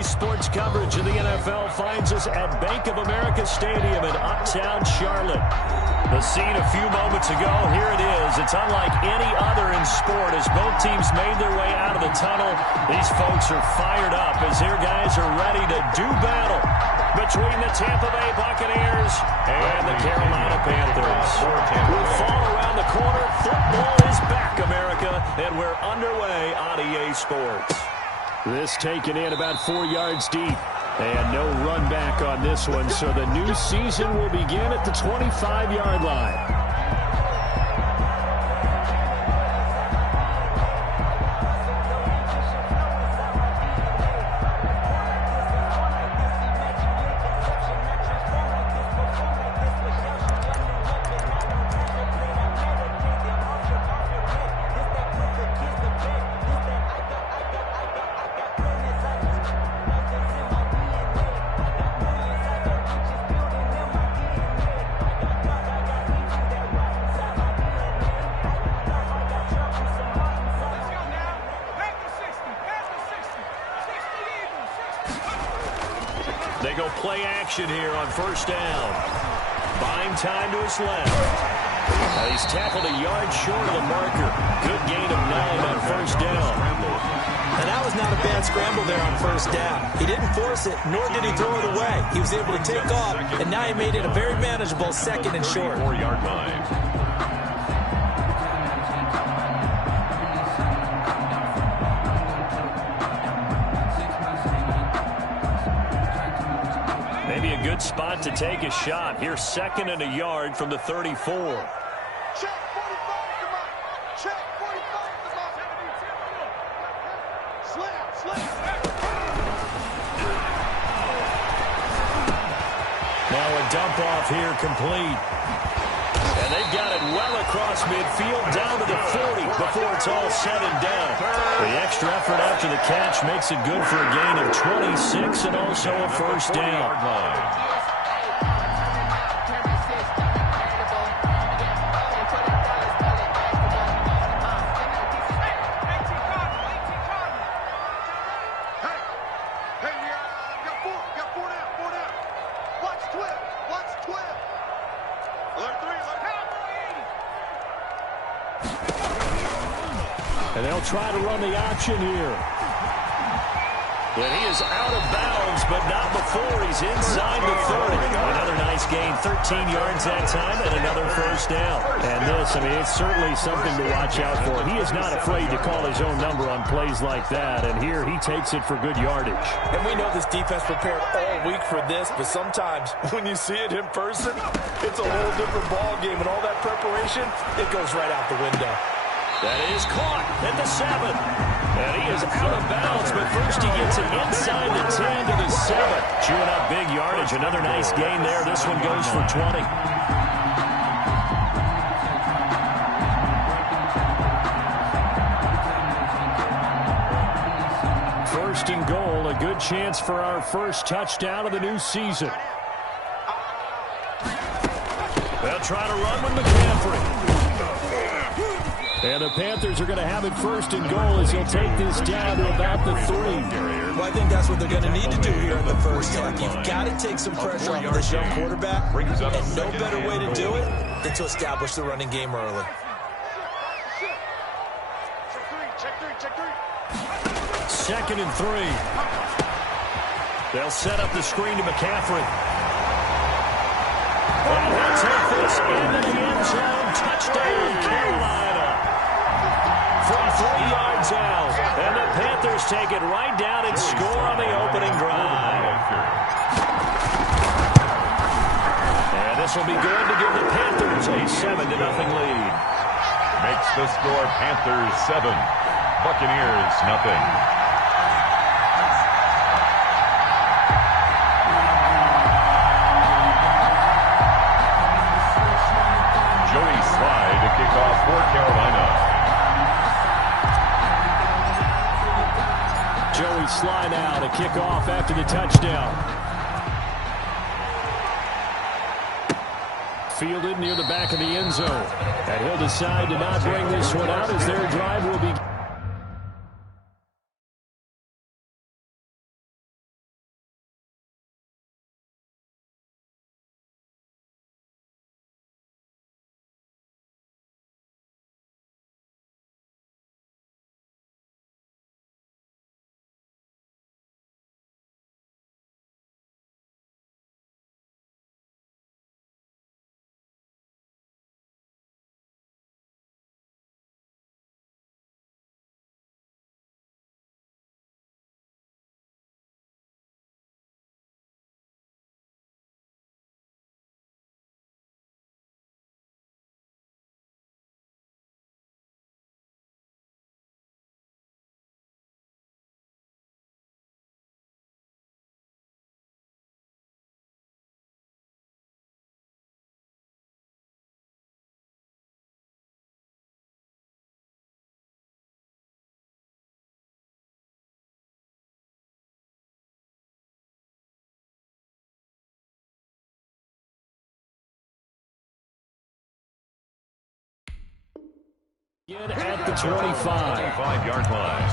Daily sports coverage of the NFL finds us at Bank of America Stadium in Uptown Charlotte. The scene a few moments ago, here it is. It's unlike any other in sport as both teams made their way out of the tunnel. These folks are fired up as their guys are ready to do battle between the Tampa Bay Buccaneers and the Carolina Panthers. With fall around the corner, football is back, America, and we're underway on EA Sports. This taken in about 4 yards deep. And no run back on this one, so the new season will begin at the 25-yard line. They go play action here on first down. Buying time to his left. He's tackled a yard short of the marker. Good gain of 9 on first down. And that was not a bad scramble there on first down. He didn't force it, nor did he throw it away. He was able to take off, and now he made it a very manageable second and short. 4-yard line. Maybe a good spot to take a shot. Here's 2nd and a yard from the 34. Check 45, come on. Check 45, come on. Slam. Now a dump off here complete. And they've got it well across midfield down to the 40 before it's all said and done. The extra effort after the catch makes it good for a gain of 26 and also a first down. And they'll try to run the option here. And he is out of bounds, but not before he's inside the 30. Another nice gain, 13 yards that time, and another first down. And this, it's certainly something to watch out for. He is not afraid to call his own number on plays like that, and here he takes it for good yardage. And we know this defense prepared all week for this, but sometimes when you see it in person, it's a whole different ball game, and all that preparation, it goes right out the window. That is caught at the 7. And he is out of bounds, but first he gets it inside the 10 to the 7. Chewing up big yardage. Another nice gain there. This one goes for 20. First and goal. A good chance for our first touchdown of the new season. They'll try to run with McCaffrey. And the Panthers are going to have it first and goal as he'll take this down to about the 3. Well, I think that's what they're going to need to do here in the first half. You've got to take some pressure off of this young quarterback, and no better way to do it than to establish the running game early. Second and 3. They'll set up the screen to McCaffrey. And he'll take this into the end zone. Touchdown, Carolina. From 3 yards out. And the Panthers take it right down and score on the opening drive. And this will be good to give the Panthers a 7-0 lead. Makes the score Panthers 7, Buccaneers nothing. Slide to kick off for Carolina. Joey Slye now to kick off after the touchdown. Fielded near the back of the end zone. And he'll decide to not bring this one out as their drive will be In at the 25-yard line.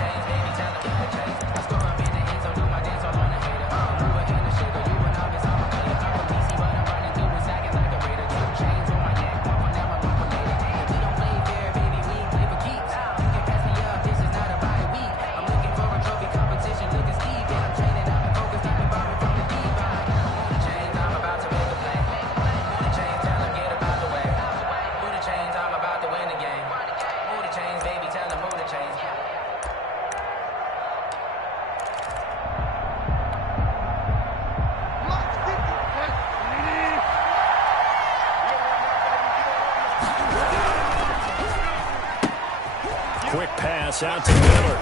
Quick pass out to Miller.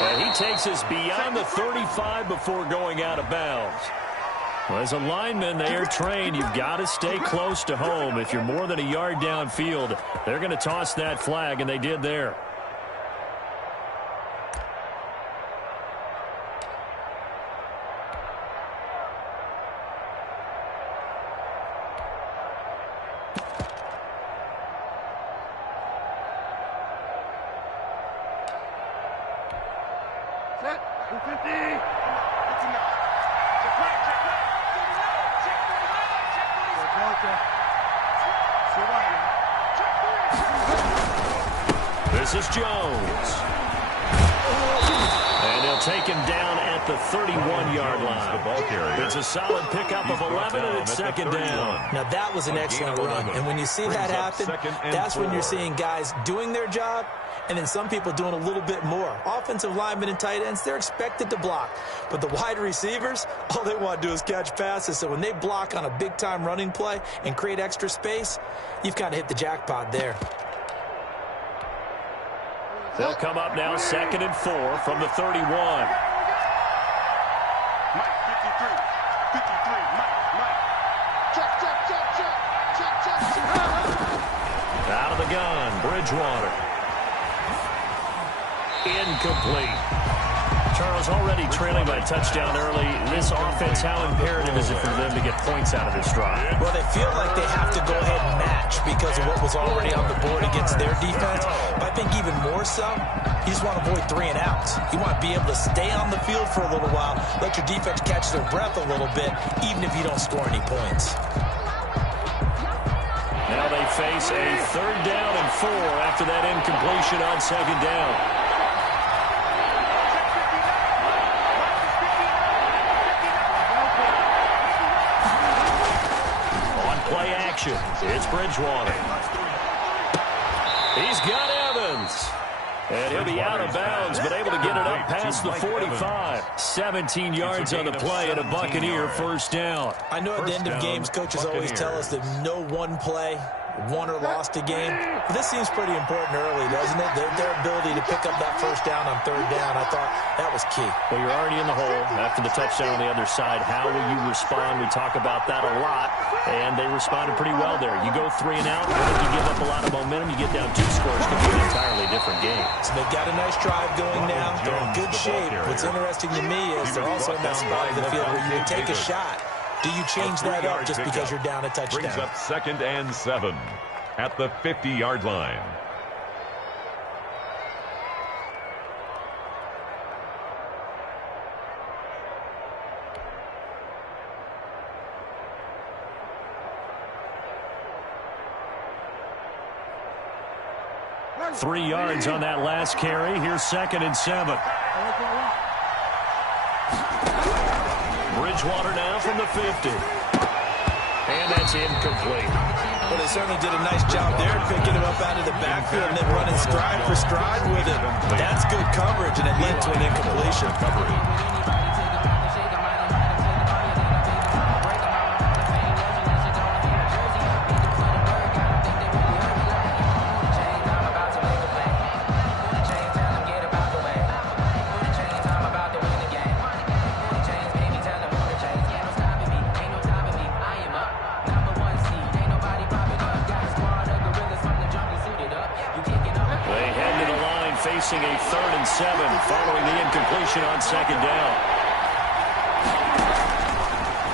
And he takes us beyond the 35 before going out of bounds. Well, as a lineman, they are trained. You've got to stay close to home. If you're more than a yard downfield, they're going to toss that flag, and they did there. This is Jones. And they'll take him down at the 31-yard line. It's a solid pickup of 11, and it's second down. Now, that was an excellent run. And when you see that happen, that's when you're seeing guys doing their job and then some people doing a little bit more. Offensive linemen and tight ends, they're expected to block. But the wide receivers, all they want to do is catch passes. So when they block on a big-time running play and create extra space, you've kind of hit the jackpot there. They'll come up now, 2nd and 4 from the 31. Mike, 53. 53, Mike. Check. Out of the gun, Bridgewater. Incomplete. Charles, already trailing by a touchdown early. This offense, how imperative is it for them to get points out of this drive? Well, they feel like they have to go ahead and match because of what was already on the board against their defense. But I think even more so, you just want to avoid 3 and outs. You want to be able to stay on the field for a little while, let your defense catch their breath a little bit, even if you don't score any points. Now they face a 3rd down and 4 after that incompletion on 2nd down. Play action. It's Bridgewater. He's got Evans. And he'll be out of bounds, but able to get it up past the 45. 17 yards on the play and a Buccaneer first down. I know at the end of games, coaches always tell us that no one play won or lost a game. But this seems pretty important early, doesn't it? Their ability to pick up that first down on 3rd down, I thought that was key. Well, you're already in the hole after the touchdown on the other side. How will you respond? We talk about that a lot, and they responded pretty well there. You go 3 and out, I think you give up a lot of momentum. You get down 2 scores, it could be an entirely different game. So they've got a nice drive going now. They're in good shape. What's interesting to me is they're also in that spot of the field where you would take a shot. Do you change that up just because you're down a touchdown? Brings up 2nd and 7 at the 50-yard line. Three yards on that last carry. Here's 2nd and 7. Bridgewater now from the 50. And that's incomplete. Well, they certainly did a nice job there picking him up out of the backfield and then running stride for stride with it. That's good coverage, and it led to an incompletion. Facing a 3rd and 7 following the incompletion on 2nd down.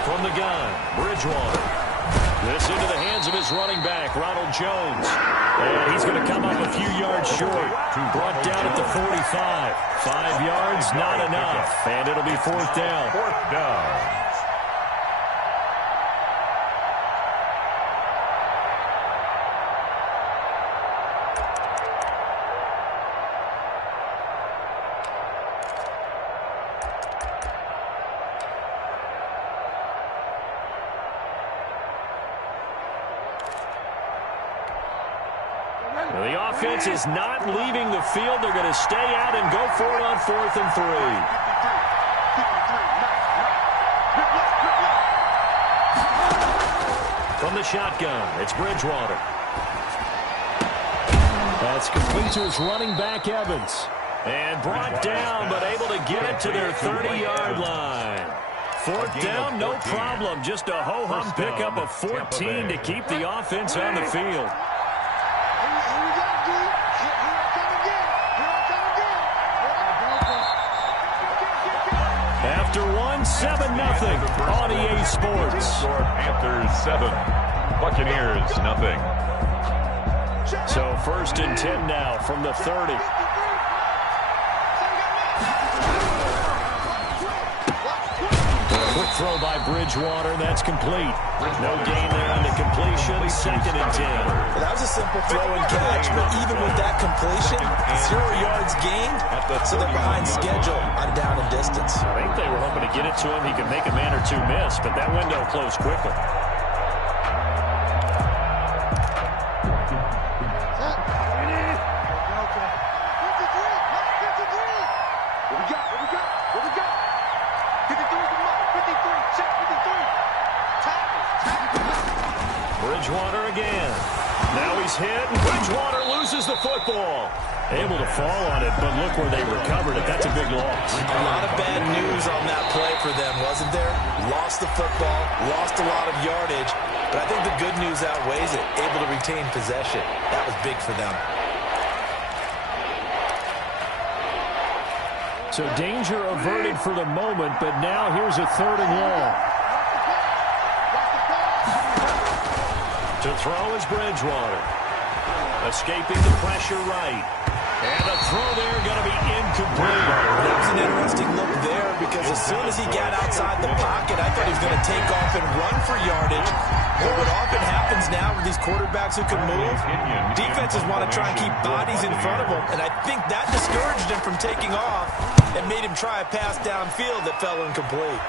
From the gun, Bridgewater. This into the hands hands of his running back, Ronald Jones. And he's going to come up a few yards short. Brought down at the 45. 5 yards, not enough. And it'll be 4th down. 4th down. The offense is not leaving the field. They're going to stay out and go for it on 4th and 3. From the shotgun, it's Bridgewater. That's complete to his running back, Evans. And brought down, but able to get it to their 30-yard line. 4th down, no problem. Just a ho-hum pickup of 14 to keep the offense on the field. After 7-0 on EA Sports. Panthers 7, Buccaneers 0. So 1st and 10 now from the 30. Quick throw by Bridgewater. That's complete. No gain there on the completion. 2nd and 10. Well, that was a simple throw and catch, but even with that completion, 0 yards gained, so they're behind schedule on down and distance. I think they were hoping to get it to him. He could make a man or two miss, but that window closed quickly. Bridgewater again. Now he's hit, and Bridgewater loses the football. Able to fall on it, but look where they recovered it. That's a big loss. A lot of bad news on that play for them, wasn't there? Lost the football, lost a lot of yardage, but I think the good news outweighs it. Able to retain possession. That was big for them. So danger averted for the moment, but now here's a 3rd and long. To throw is Bridgewater. Escaping the pressure right. And the throw there going to be incomplete. That was an interesting look there because as soon as he got outside the pocket, I thought he was going to take off and run for yardage. But what often happens now with these quarterbacks who can move, defenses want to try and keep bodies in front of them. And I think that discouraged him from taking off and made him try a pass downfield that fell incomplete.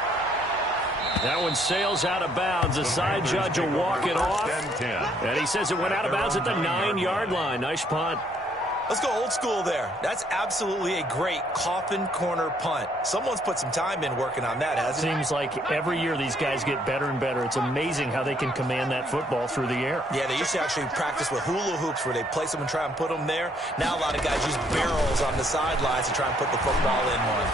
That one sails out of bounds. The side judge will walk it off. And he says it went out of bounds at the 9-yard line. Nice punt. Let's go old school there. That's absolutely a great coffin corner punt. Someone's put some time in working on that, hasn't it? Seems like every year these guys get better and better. It's amazing how they can command that football through the air. Yeah, they used to actually practice with hula hoops where they place them and try and put them there. Now a lot of guys use barrels on the sidelines to try and put the football in one.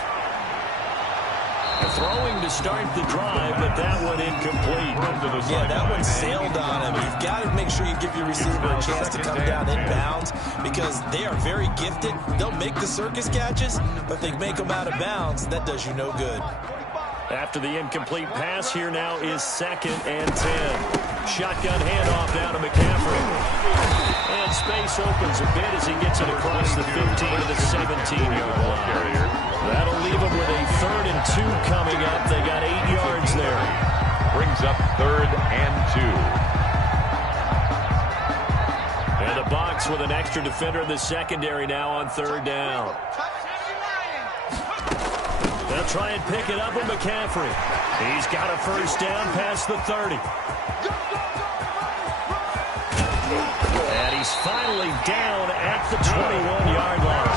Throwing to start the drive, but that one incomplete. Yeah, that one sailed on him. You've got to make sure you give your receiver a chance to come down inbounds because they are very gifted. They'll make the circus catches, but if they make them out of bounds, that does you no good. After the incomplete pass, here now is 2nd and 10. Shotgun handoff down to McCaffrey. And space opens a bit as he gets it across the 15 to the 17-yard line. That'll leave them with a 3rd and 2 coming up. They got 8 yards there. Brings up 3rd and 2. And the Bucs with an extra defender in the secondary now on 3rd down. They'll try and pick it up with McCaffrey. He's got a 1st down past the 30. And he's finally down at the 21-yard line.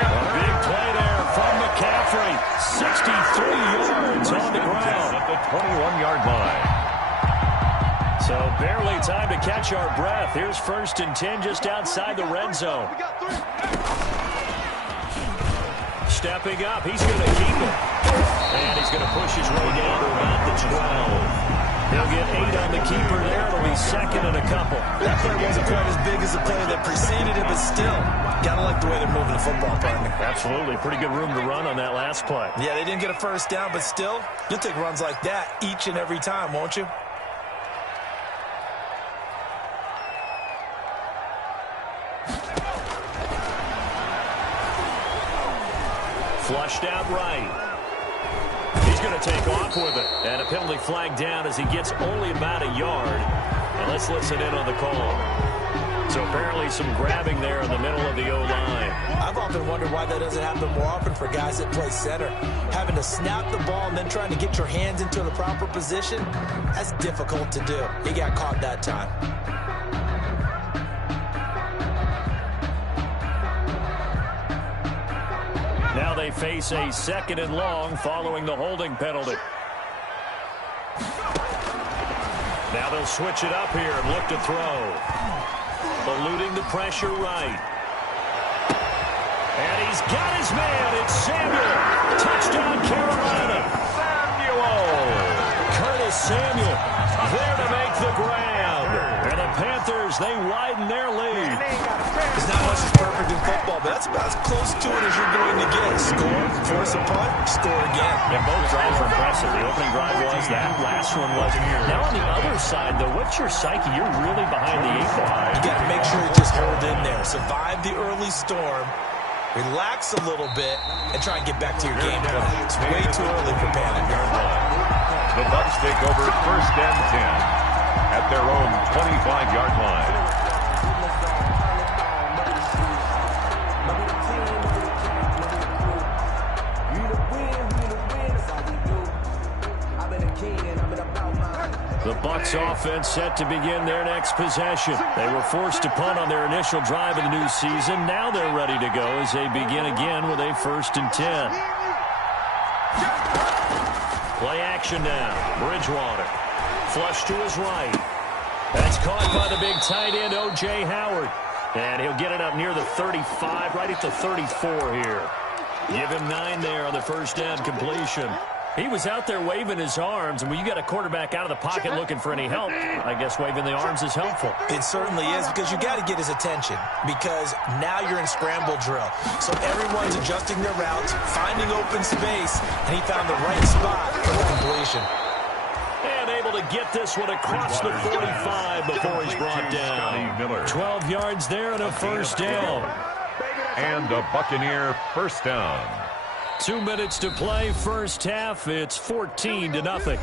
A big play there from McCaffrey. 63 yards on the ground. At the 21-yard line. So barely time to catch our breath. Here's 1st and 10 just outside the red zone. Stepping up, he's going to keep it. And he's going to push his way down to about the 12. He'll get 8 on the keeper there. It'll be 2nd and a couple. That play wasn't quite as big as the play that preceded it, but still, got to like the way they're moving the football, partner. Absolutely. Pretty good room to run on that last play. Yeah, they didn't get a 1st down, but still, you'll take runs like that each and every time, won't you? Flushed out right. He's going to take off with it. And a penalty flag down as he gets only about a yard. And let's listen in on the call. So apparently some grabbing there in the middle of the O-line. I've often wondered why that doesn't happen more often for guys that play center. Having to snap the ball and then trying to get your hands into the proper position, that's difficult to do. He got caught that time. Now they face a 2nd and long following the holding penalty. Now they'll switch it up here and look to throw. Eluding the pressure right. And he's got his man. It's Samuel. Touchdown, Carolina. Curtis Samuel there to make the grab. And the Panthers, they widen their lead. There's not much that's perfect in football, but that's about as close to it as you're going to get. Score, force a punt, score again. Yeah, both drives were impressive. The opening drive was that. Last one wasn't here. Now on the other side, though, what's your psyche? You're really behind the 8 ball. You got to make sure you just hold in there. Survive the early storm. Relax a little bit and try and get back to your game plan. It's way too early for panic. The Bucs take over 1st and 10 at their own 25-yard line. The Bucs offense set to begin their next possession. They were forced to punt on their initial drive of the new season. Now they're ready to go as they begin again with a 1st and 10. Play action now. Bridgewater. Flush to his right. That's caught by the big tight end, O.J. Howard. And he'll get it up near the 35, right at the 34 here. Give him 9 there on the first down completion. He was out there waving his arms, and when you got a quarterback out of the pocket looking for any help, I guess waving the arms is helpful. It certainly is, because you got to get his attention, because now you're in scramble drill. So everyone's adjusting their routes, finding open space, and he found the right spot for the completion. And able to get this one across the 45 before he's brought down. 12 yards there and a first down. And a Buccaneer first down. 2 minutes to play, first half. It's 14-0.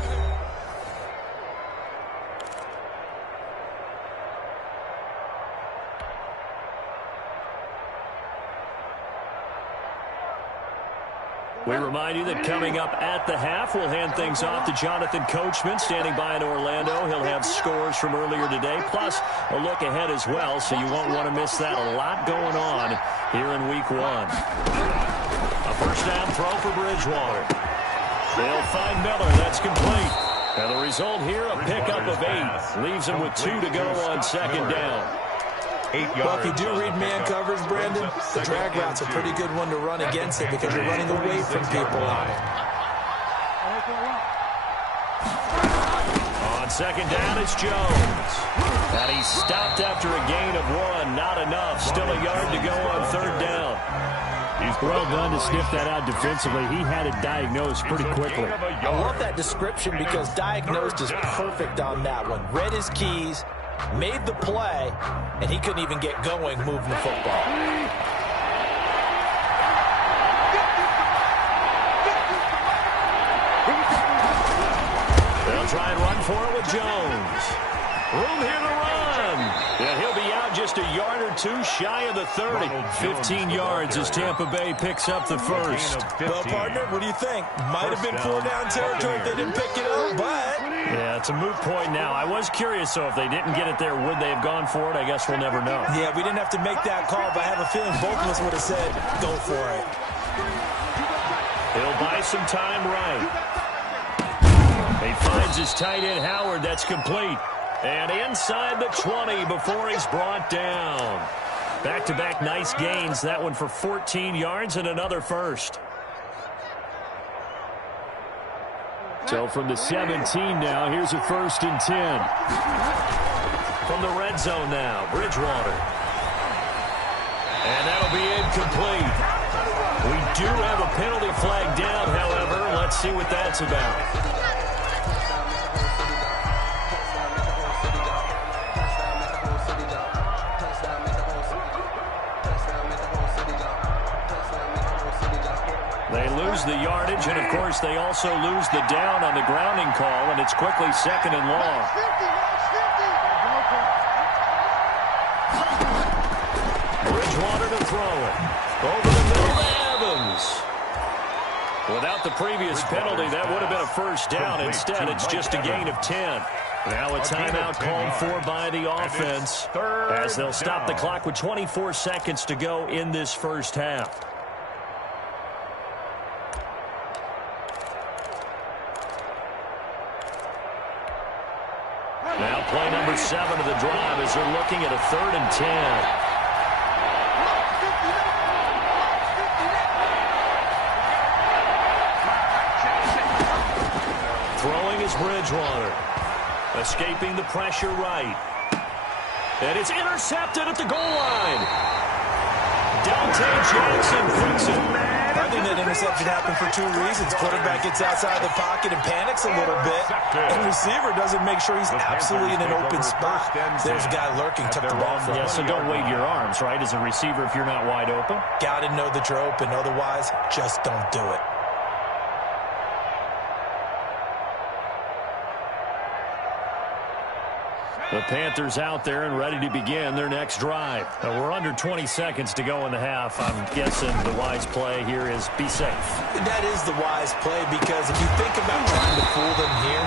We remind you that coming up at the half, we'll hand things off to Jonathan Coachman, standing by in Orlando. He'll have scores from earlier today, plus a look ahead as well, so you won't want to miss that. A lot going on here in Week 1. A first down throw for Bridgewater. They'll find Miller. That's complete. And the result here, a pickup of 8. Leaves him with 2 to go on second down. 8 yards. Well, if you do read man coverage, Brandon, the drag route's a pretty good one to run against it because you're running away from people on it. On second down, it's Jones. And he's stopped after a gain of 1. Not enough. Still a yard to go on third down. Well done to sniff that out defensively. He had it diagnosed pretty quickly. I love that description because diagnosed is perfect on that one. Read his keys, made the play, and he couldn't even get going moving the football. They'll try and run for it with Jones. Room here to run. And he'll be out just a yard or 2 shy of the 30. 15 yards as Tampa Bay picks up the first. Well, partner, what do you think? Might have been 4-down territory if they didn't pick it up, but... Yeah, it's a moot point now. I was curious, though, if they didn't get it there, would they have gone for it? I guess we'll never know. Yeah, we didn't have to make that call, but I have a feeling both of us would have said, go for it. He'll buy some time right. He finds his tight end, Howard. That's complete. And inside the 20 before he's brought down. Back-to-back nice gains. That one for 14 yards and another first. So from the 17 now, here's a 1st and 10. From the red zone now, Bridgewater. And that'll be incomplete. We do have a penalty flag down, however. Let's see what that's about. They lose the yardage, and, of course, they also lose the down on the grounding call, and it's quickly 2nd and long. Bridgewater to throw it. Over the middle to Evans. Without the previous penalty, that would have been a first down. Instead, it's just a gain of 10. Now a timeout called for by the offense as they'll stop the clock with 24 seconds to go in this first half. Now play number 7 of the drive as they're looking at a 3rd and 10. Throwing is Bridgewater. Escaping the pressure right. And it's intercepted at the goal line. Dante Jackson picks it. I think that interception happened for 2 reasons. Quarterback gets outside the pocket and panics a little bit. And receiver doesn't make sure he's absolutely in an open spot. There's a guy lurking, took the ball from him. Yeah, so don't wave your arms, right, as a receiver if you're not wide open. Got to know that you're open. Otherwise, just don't do it. The Panthers out there and ready to begin their next drive. We're under 20 seconds to go in the half. I'm guessing the wise play here is be safe. That is the wise play, because if you think about trying to fool them here,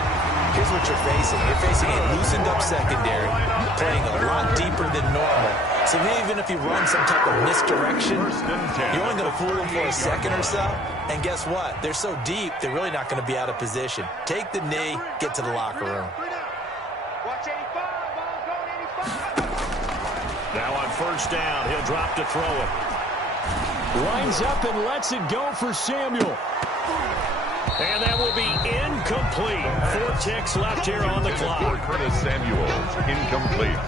here's what you're facing. You're facing a loosened up secondary, playing a lot deeper than normal. So even if you run some type of misdirection, you're only going to fool them for a second or so. And guess what? They're so deep, they're really not going to be out of position. Take the knee, get to the locker room. Now on first down, he'll drop to throw it. Lines up and lets it go for Samuel. And that will be incomplete. 4 ticks left here on the clock. For Curtis Samuel, incomplete.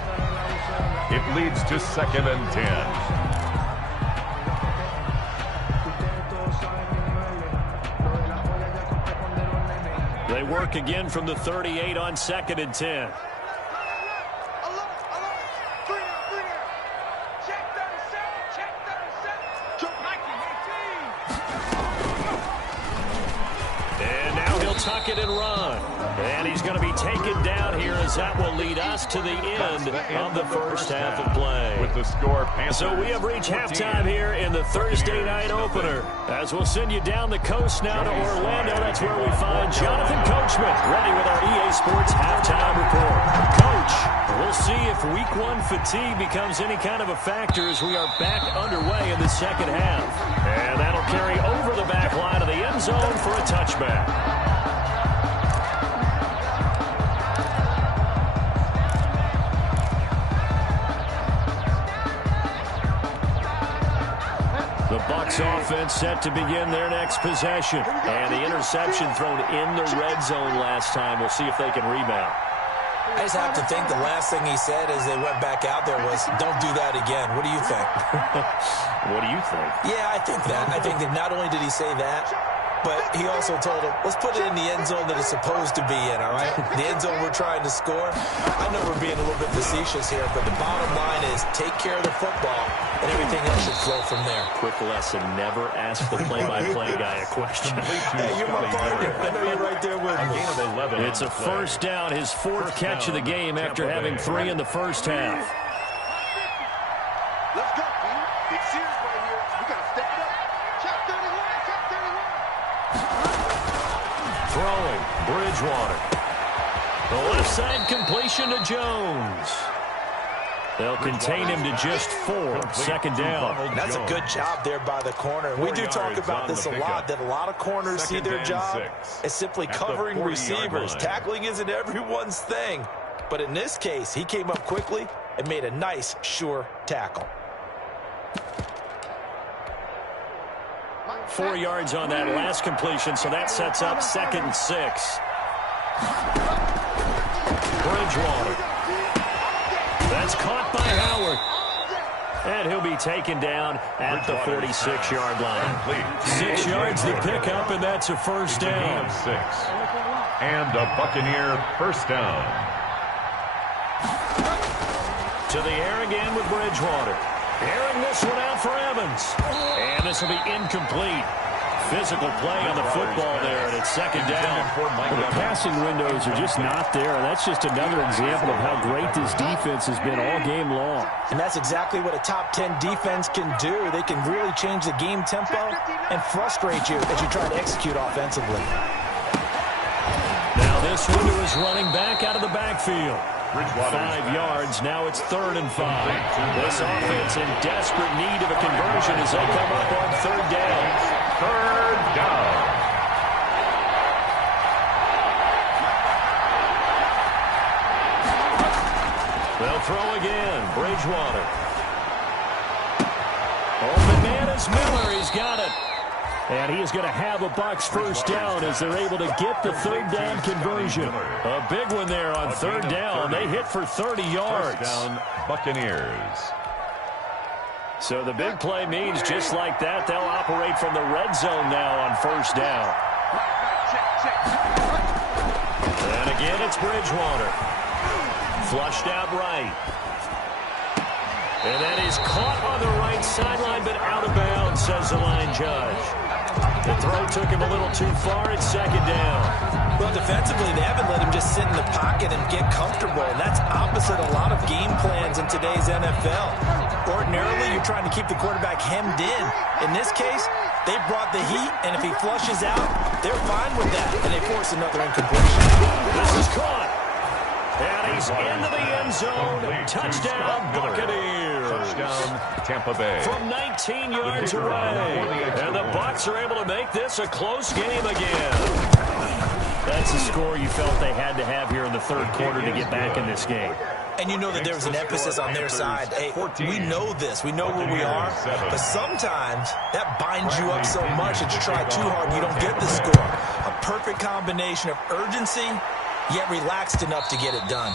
It leads to 2nd and 10. They work again from the 38 on 2nd and 10. Tuck it and run. And he's going to be taken down here as that will lead us to the end of the first half of play. With the score, Panthers, so we have reached halftime here in the Thursday night opener. As we'll send you down the coast now to Orlando. That's where we find Jonathan Coachman ready with our EA Sports halftime report. Coach, we'll see if week 1 fatigue becomes any kind of a factor as we are back underway in the second half. And that'll carry over the back line of the end zone for a touchback. The Bucs offense set to begin their next possession. And the interception thrown in the red zone last time. We'll see if they can rebound. I just have to think the last thing he said as they went back out there was, don't do that again. What do you think? What do you think? Yeah, I think that. I think that not only did he say that, but he also told him, let's put it in the end zone that it's supposed to be in, all right? The end zone we're trying to score. I know we're being a little bit facetious here, but the bottom line is take care of the football, and everything else should flow from there. Quick lesson, never ask the play-by-play guy a question. Hey, you're my partner. I know you're right there with me. It's a first down, his 4th catch of the game after having 3 in the first half. Let's go, man. Big series right here. We got to step it up. Check 31, check 31. Throwing, Bridgewater. The left side completion to Jones. They'll contain him to just 4. 2nd down. That's a good job there by the corner. We do talk about this a lot, that a lot of corners see their job as simply covering receivers. Tackling isn't everyone's thing. But in this case, he came up quickly and made a nice, sure tackle. 4 yards on that last completion, so that sets up 2nd and 6. Bridgewater. That's caught by Howard. And he'll be taken down at the 46-yard line. 6 yards the pickup, and that's a first down. 6. And a Buccaneer first down. To the air again with Bridgewater. Airing this one out for Evans. And this will be incomplete. Physical play on the football there, and it's second down. Well, the passing windows are just not there, and that's just another example of how great this defense has been all game long. And that's exactly what a top 10 defense can do. They can really change the game tempo and frustrate you as you try to execute offensively. Now this window is running back out of the backfield. 5 yards. Now it's 3rd and 5. This offense in desperate need of a conversion as they come up on 3rd down. 3rd down. They'll throw again. Bridgewater. Open man is Miller. He's got it. And he is going to have a Bucs first down as they're able to get the 3rd down conversion. A big one there on 3rd down. They hit for 30 yards. First down, Buccaneers. So the big play means just like that, they'll operate from the red zone now on 1st down. And again, it's Bridgewater. Flushed out right. And that is caught on the right sideline, but out of bounds, says the line judge. The throw took him a little too far. It's 2nd down. Well, defensively, they haven't let him just sit in the pocket and get comfortable, and that's opposite a lot of game plans in today's NFL. Ordinarily, you're trying to keep the quarterback hemmed in. In this case, they brought the heat, and if he flushes out, they're fine with that, and they force another incompletion. This is caught. And he's into the end zone. Touchdown, Buccaneers. Touchdown, Tampa Bay. From 19 yards away. And the Bucs are able to make this a close game again. That's a score you felt they had to have here in the 3rd quarter to get back in this game. And you know that there was an emphasis on their side. Hey, we know this. We know where we are. But sometimes that binds you up so much that you try too hard and you don't get the score. A perfect combination of urgency, yet relaxed enough to get it done.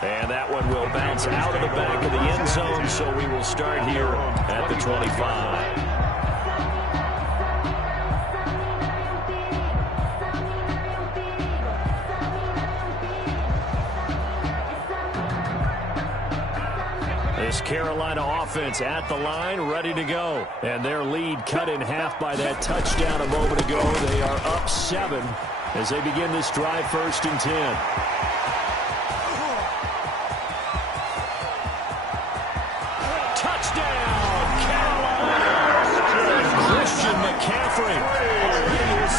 And that one will bounce out of the back of the end zone, so we will start here at the 25. This Carolina offense at the line, ready to go. And their lead cut in half by that touchdown a moment ago. They are up 7 as they begin this drive, 1st and 10.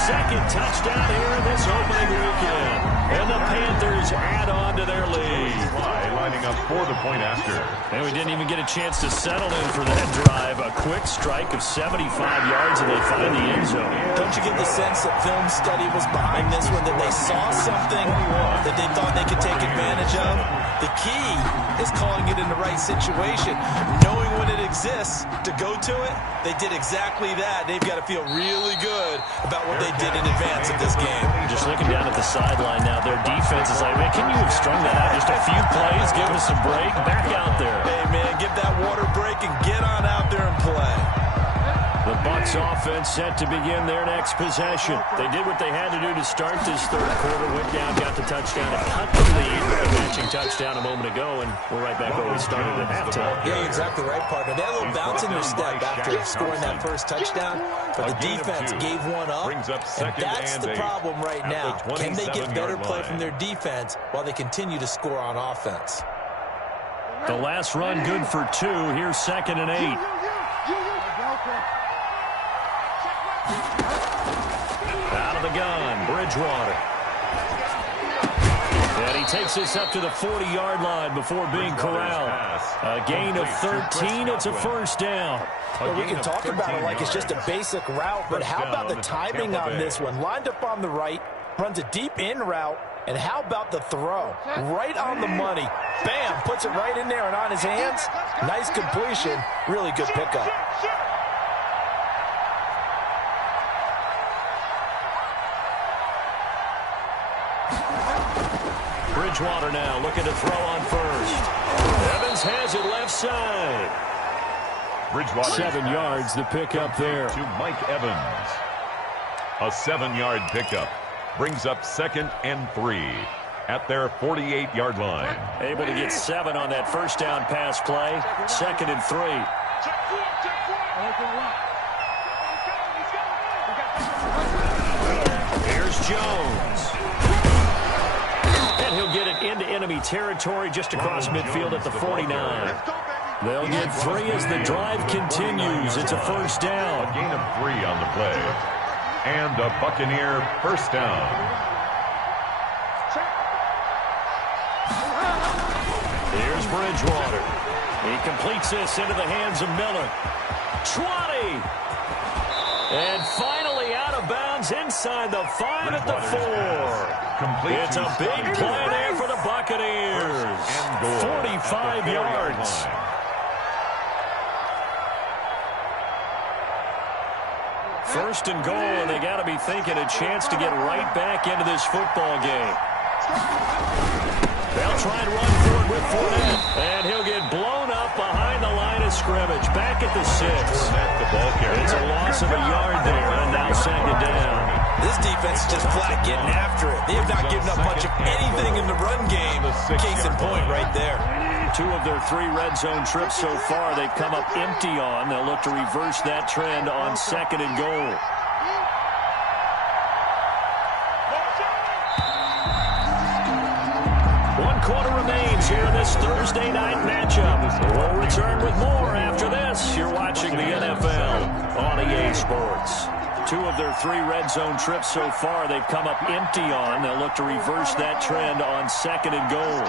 Second touchdown here in this opening weekend. And the Panthers add on to their lead. Lining up for the point after. And we didn't even get a chance to settle in for that drive. A quick strike of 75 yards, and they find the end zone. Don't you get the sense that film study was behind this one, that they saw something that they thought they could take advantage of? The key is calling it in the right situation. Knowing when it exists to go to it, they did exactly that. They've got to feel really good about what they did in advance of this game. Just looking down at the sideline now, their defense is like, man, can you have strung that out just a few plays, give us a break, back out there. Hey, man, give that water break and get on out there and play. The Bucs offense set to begin their next possession. They did what they had to do to start this 3rd quarter, went down, got the touchdown, and cut the lead with a matching touchdown a moment ago, and we're right back where we started at halftime. Yeah, you're exactly right, partner. They had a little bounce in their step after scoring that first touchdown, but the defense gave one up, and that's the problem right now. Can they get better play from their defense while they continue to score on offense? The last run good for 2. Here's 2nd and 8. Out of the gun, Bridgewater. And he takes this up to the 40-yard line before being corralled. A gain of 13. It's a 1st down. Well, we can talk about it like it's just a basic route, but how about the timing on this one? Lined up on the right, runs a deep in route, and how about the throw? Right on the money. Bam, puts it right in there and on his hands. Nice completion. Really good pickup. Bridgewater now looking to throw on 1st. Evans has it left side. Bridgewater 7 yards, the pickup there. To Mike Evans. A 7-yard pickup. Brings up 2nd and 3 at their 48-yard line. Able to get 7 on that 1st down pass play. 2nd and 3. Here's Jones. And he'll get it into enemy territory just across midfield at the 49. They'll get 3 as the drive continues. It's a first down. A gain of 3 on the play. And a Buccaneer first down. Here's Bridgewater. He completes this into the hands of Miller. 20. And finally out of bounds inside the 5 at the 4. It's a big play there for the Buccaneers. 45 yards. First and goal, and they got to be thinking a chance to get right back into this football game. They'll try and run for it with Fournette, and he'll get blown up behind the line of scrimmage. Back at the 6. It's a loss of a yard there, and now second down. This defense is just flat getting after it. They have not given up much of anything in the run game. Case in point right there. 2 of their 3 red zone trips so far they've come up empty on. They'll look to reverse that trend on second and goal. Quarter remains here in this Thursday night matchup. We'll return with more after this. You're watching the NFL on EA Sports. 2 of their 3 red zone trips so far they've come up empty on. They'll look to reverse that trend on second and goal.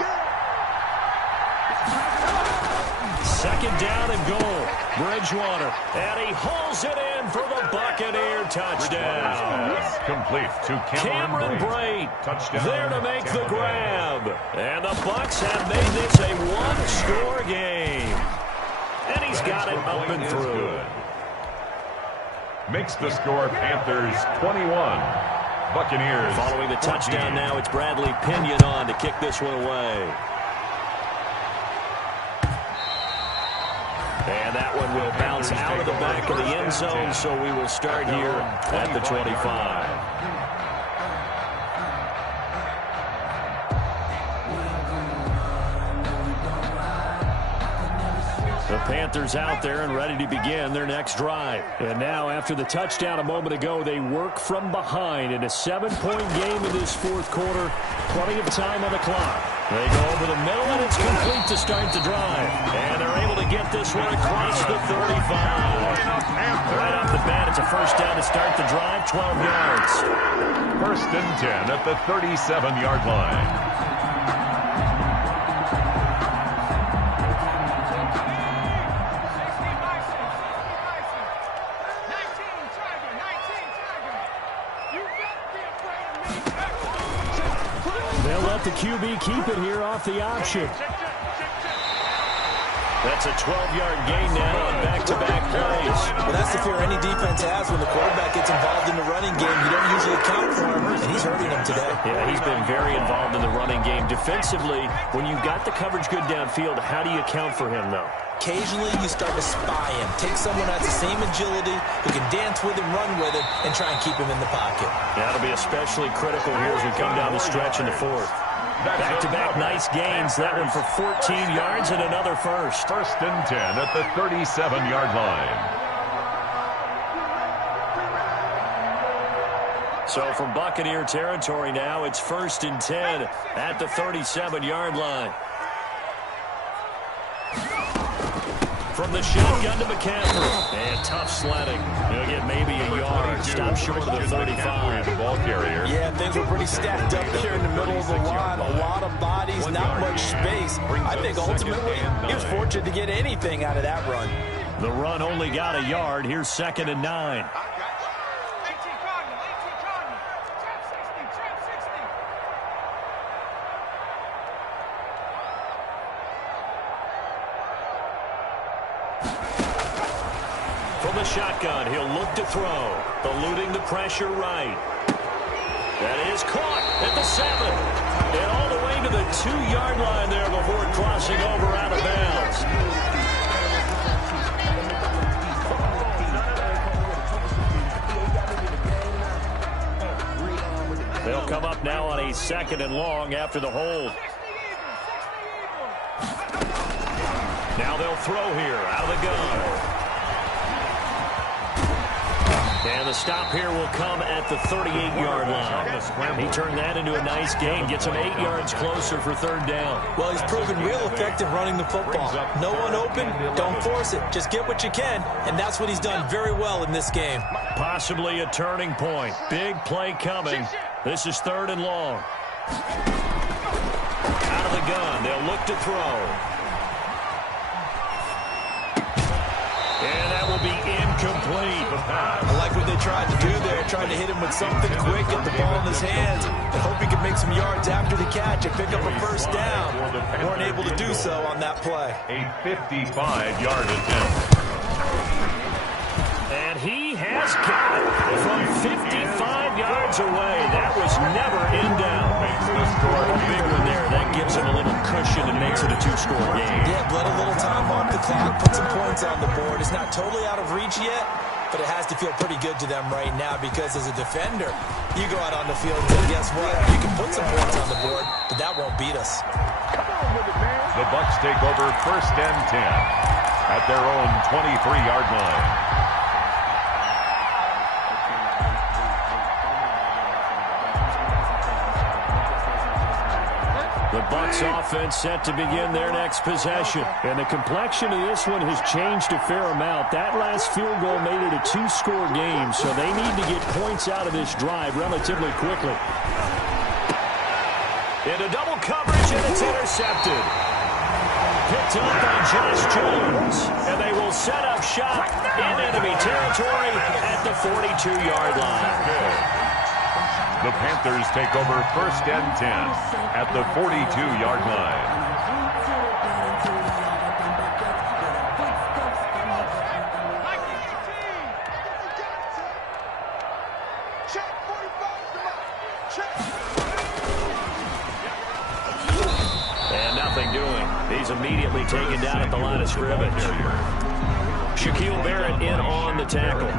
Second down and goal. Bridgewater, and he hauls it in for the Buccaneer touchdown. Complete to Cameron Brate Touchdown. there to make the grab. And the Bucs have made this a 1-score game. And he's got it up and through. Makes the score Panthers 21. Buccaneers. Following the touchdown now, it's Bradley Pinion on to kick this one away. And that one will bounce out of the back of the end zone, so we will start here at the 25. The Panthers out there and ready to begin their next drive. And now, after the touchdown a moment ago, they work from behind in a 7-point game in this 4th quarter. Plenty of time on the clock. They go over the middle, and it's complete to start the drive. And they're able to get this one across the 35. Right off the bat, it's a first down to start the drive, 12 yards. First and 10 at the 37-yard line. The QB keep it here off the option. That's a 12-yard gain now on back-to-back plays. Well, that's the fear any defense has when the quarterback gets involved in the running game. You don't usually account for him, and he's hurting them today. Yeah, he's been very involved in the running game. Defensively, when you've got the coverage good downfield, how do you account for him, though? Occasionally, you start to spy him. Take someone who has the same agility, who can dance with him, run with him, and try and keep him in the pocket. That'll be especially critical here as we come down the stretch in the 4th. Back-to-back nice gains. That one for 14 yards and another first. First and 10 at the 37-yard line. So from Buccaneer territory now, it's first and 10 at the 37-yard line. From the shotgun to McCaffrey. And tough sledding. He'll get maybe a yard. Stop short of the 35. The ball carrier. Yeah, things were pretty stacked up here in the middle of the line. A lot of bodies, not much space. I think ultimately he was fortunate to get anything out of that run. The run only got a yard. Here's second and 9. From the shotgun, he'll look to throw. Eluding the pressure right. That is caught at the 7. And all the way to the 2-yard line there before crossing over out of bounds. They'll come up now on a 2nd and long after the hold. Now they'll throw here out of the gun. And the stop here will come at the 38-yard line. He turned that into a nice gain, gets him 8 yards closer for third down. Well, he's proven real effective running the football. No one open, don't force it. Just get what you can, and that's what he's done very well in this game. Possibly a turning point. Big play coming. This is third and long. Out of the gun, they'll look to throw. And that will be incomplete. I like what they tried to do there. Tried to hit him with something quick, get the ball in his hands, and hope he could make some yards after the catch and pick up a first down. Weren't able to do so on that play. A 55-yard attempt. And he has got it from 55 yards away. That was never in down. A big one there. That gives him a little cushion and makes it a two-score game. Yeah, bled a little time off the clock, put some points on the board. It's not totally out of reach yet, but it has to feel pretty good to them right now because as a defender, you go out on the field and say, guess what? You can put some points on the board, but that won't beat us. The Bucs take over first and 10 at their own 23-yard line. The Bucs offense set to begin their next possession. And the complexion of this one has changed a fair amount. That last field goal made it a two-score game, so they need to get points out of this drive relatively quickly. Into double coverage, and it's intercepted. Picked up by Josh Jones. And they will set up shop in enemy territory at the 42-yard line. The Panthers take over first and 10 at the 42-yard line. And nothing doing. He's immediately taken down at the line of scrimmage. Shaquille Barrett in on the tackle.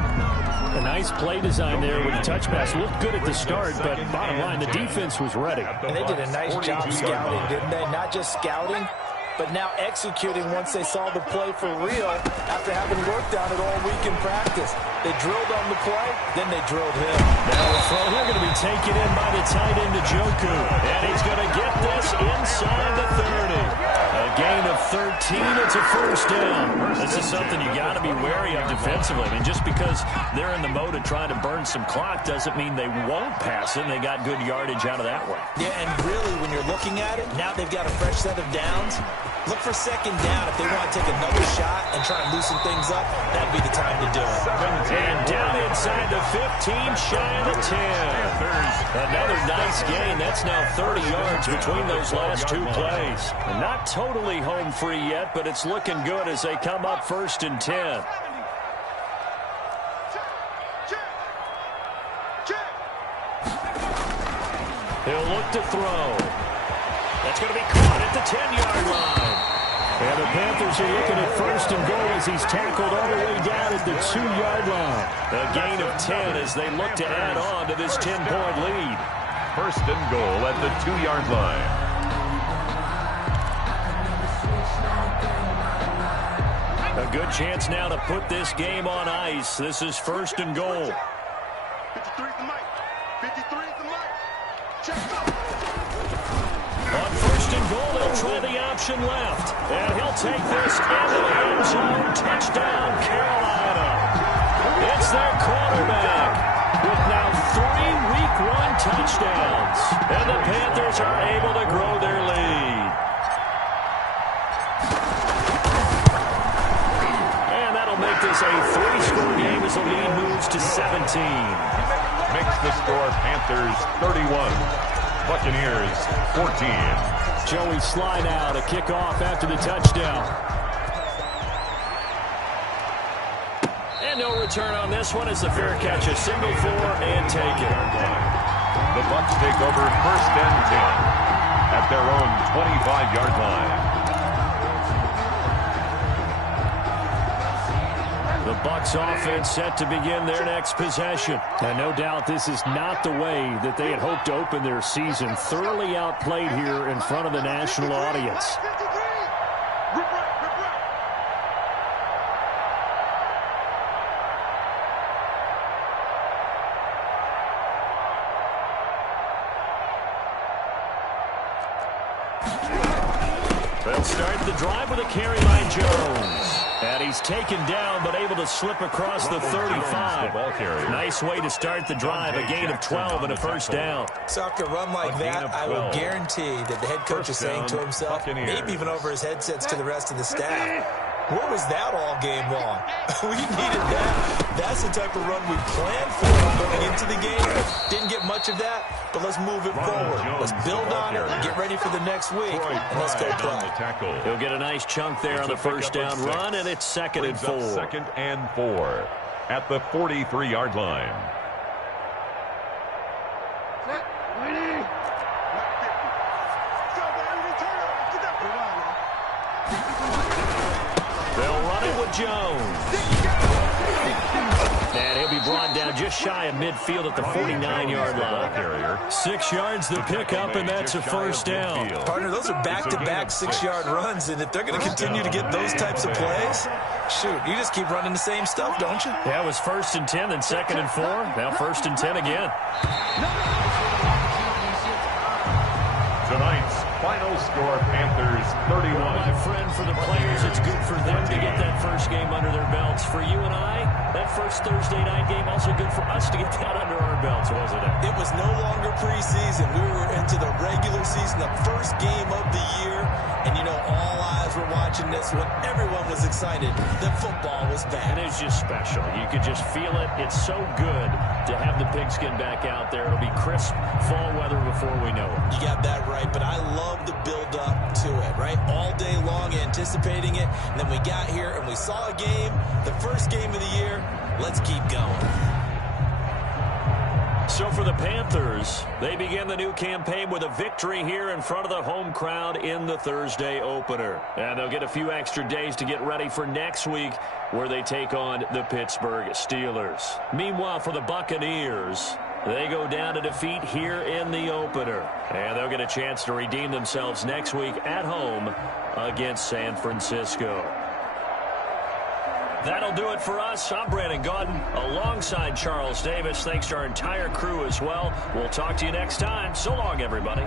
A nice play design there with the touch pass. Looked good at the start, but bottom line, the defense was ready. And they did a nice job scouting, didn't they? Not just scouting, but now executing once they saw the play for real after having worked on it all week in practice. They drilled on the play, then they drilled him. Now the throw here going to be taken in by the tight end, Njoku. And he's going to get this inside the 30. A gain of 13, it's a first down. This is something you got to be wary of defensively. I mean, just because they're in the mode of trying to burn some clock doesn't mean they won't pass it. They got good yardage out of that one. Yeah, and really, when you're looking at it, now they've got a fresh set of downs. Look for second down. If they want to take another shot and try and loosen things up, that'd be the time to do it. And down inside the 15, shy of the 10. Another nice gain. That's now 30 yards between those last two plays. And not totally home free yet, but it's looking good as they come up first and 10. He'll look to throw. That's going to be caught at the 10-yard line. And the Panthers are looking at first and goal as he's tackled all the way down at the 2-yard line. A gain of 10 as they look to add on to this 10-point lead. First and goal at the 2-yard line. A good chance now to put this game on ice. This is first and goal. 53 is the mic. 53 is the mic. Check. On first and goal, they'll try the option left. And he'll take this into the end zone. Touchdown, Carolina. It's their quarterback with now 3 Week 1 touchdowns. And the Panthers are able to grow their lead. And that'll make this a 3-score game as the lead moves to 17. Makes the score Panthers 31. Buccaneers 14. Joey slide out, a kickoff after the touchdown. And no return on this one as the fair catch, a single for and take it. The Bucs take over first and 10 at their own 25-yard line. The Bucs offense set to begin their next possession. And no doubt this is not the way that they had hoped to open their season. Thoroughly outplayed here in front of the national audience. start the drive with a carry by Jones. And he's taken down, but able to slip across the 35. Nice way to start the drive, a gain of 12 and a first down. So after a run like that, I will guarantee that the head coach is saying to himself, maybe even over his headsets to the rest of the staff, where was that all game long? We needed that. That's the type of run we planned for going into the game. Didn't get much of that, but let's move it forward. Let's build on it and get ready for the next week. And let's go play. He'll get a nice chunk there on the first down run, and it's 2nd and 4. 2nd and 4 at the 43-yard line. They'll run it with Jones. And he'll be brought down just shy of midfield at the 49-yard line. 6 yards the pickup, and that's a first down. Partner, those are back-to-back 6-yard runs, and if they're going to continue to get those types of plays, shoot, you just keep running the same stuff, don't you? Yeah, it was 1st and 10, then 2nd and 4. Now 1st and 10 again. Tonight's final score, Panthers 31. My friend, for the players, it's good for them to get that first game under their belts. For you and I, that first Thursday night game, also good for us to get that under our belts, wasn't it? It was no longer preseason. We were into the regular season, the first game of the year. And, you know, all eyes were watching this when everyone was excited that football was back. It is just special. You could just feel it. It's so good to have the pigskin back out there. It'll be crisp fall weather before we know it. You got that right, but I love the build-up to it, right? All day long anticipating it, and then we got here and we saw a game, the first game of the year. Let's keep going. So for the Panthers, they begin the new campaign with a victory here in front of the home crowd in the Thursday opener. And they'll get a few extra days to get ready for next week, where they take on the Pittsburgh Steelers. Meanwhile, for the Buccaneers, they go down to defeat here in the opener. And they'll get a chance to redeem themselves next week at home against San Francisco. That'll do it for us. I'm Brandon Gaudin alongside Charles Davis. Thanks to our entire crew as well. We'll talk to you next time. So long, everybody.